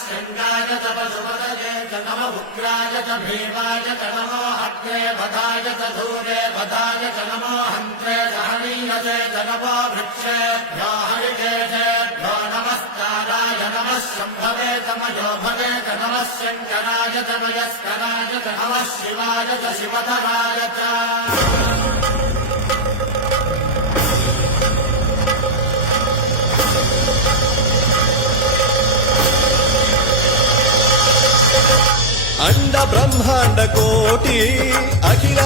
शृङ्गाय च पशुपतये च नम उग्राय च भीमाय च नमो अग्ने वधाय च धूरे वधाय च नमो हन्त्रे सहनीयते च नमो वृक्षेभ्यो हरिकेशेभ्यो नमस्काराय नमः शम्भवे च मयोभवे च नमः शङ्कराय च मयस्कराय च नमः शिवाय च शिवधराय च अंड ब्रह्मांड कोटि अखिल